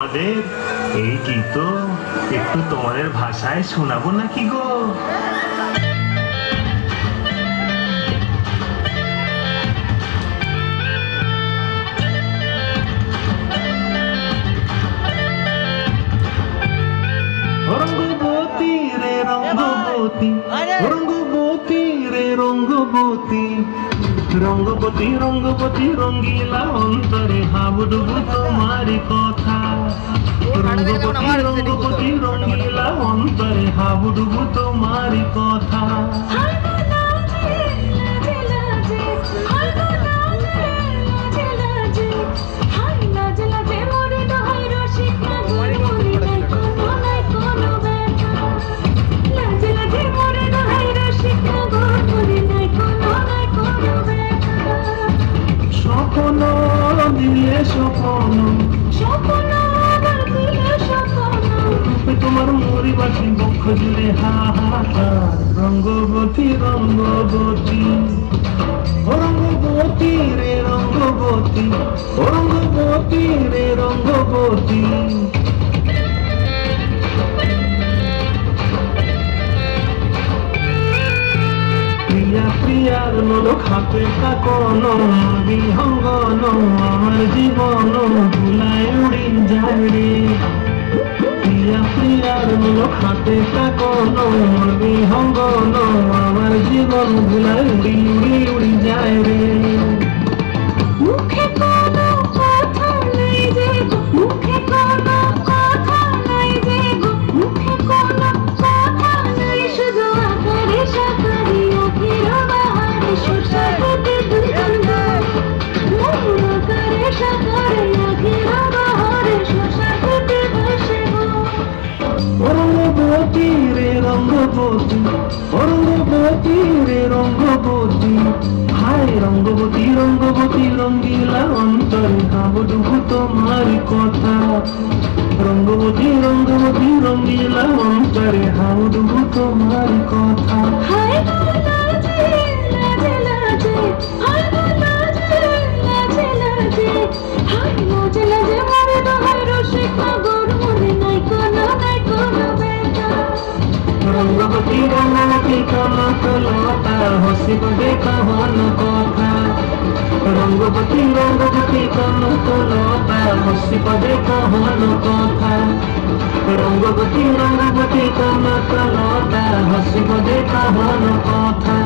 আমাদের এই গীত একটু তোমাদের ভাষায় শোনাবো নাকি গো? রঙ্গবতী রে রঙ্গবতী, রঙ্গবতী রে রঙ্গবতী, রঙ্গবতী রঙ্গবতী রঙ্গিলা অন্তরে হাবুডুবু তোমারি কথা। রঙ্গবতী রঙ্গবতী রঙ্গিলা অন্তরে হাবুডুবু তোমারি কথা। স্বপ্ন দিলে স্বপ্ন, স্বপ্ন দিলে স্বপ্ন, তোমার মরিবাসী বক্ষ জুড়ে হাহাকার। রঙ্গবতী রঙ্গবতী, রঙ্গবতী রে রঙ্গবতী, রঙ্গবতী রে রঙ্গবতী। প্রিয়া প্রিয়ার নোলক হাতে কাকন বিহঙ্গন, আমার জীবন ভুলায় উড়ি যায় রে। প্রিয়া প্রিয়ার নোলক হাতে কাকন বিহঙ্গন, আমার জীবন ভুলায় উড়ি উড়ি উড়ি যায় রে। মুখে কোনো কথা নাই যে গো, মুখে কোনো কথা নাই যে গো, মুখে কোনো কথা নাই, শুধু আকারে সাকারে আখের বাহারে সুরসাগতে দুর্গন্ধ। আকারে সাকারে আখের বাহারে সুরসাগতে বসে গো। রঙ্গবতী রে রঙ্গবতী, রঙ্গবতী রে রঙ্গবতী, হায় রঙ্গবতী রঙ্গবতী রঙ্গিলা অন্তরে হাবুডুবু তোমারি কথা। রঙ্গবতী রঙ্গবতী রঙ্গিলা অন্তরে হাবুডুবু তোমারি কথা। হায় লাজে লাজে লাজে, হায় লাজে লাজে লাজে, হায় লাজে লাজে মরে দোহাই রসিক নগর, মনে নাই কোনো ব্যথা। রঙ্গবতী রঙ্গবতী কনক লতা, হসিব দেখহন কথা। রঙ্গবতী রঙ্গবতী কনক লতা, হসিব দেখহন কথা। রঙ্গবতী রঙ্গবতী কনক লতা, হসিব দেখহন কথা।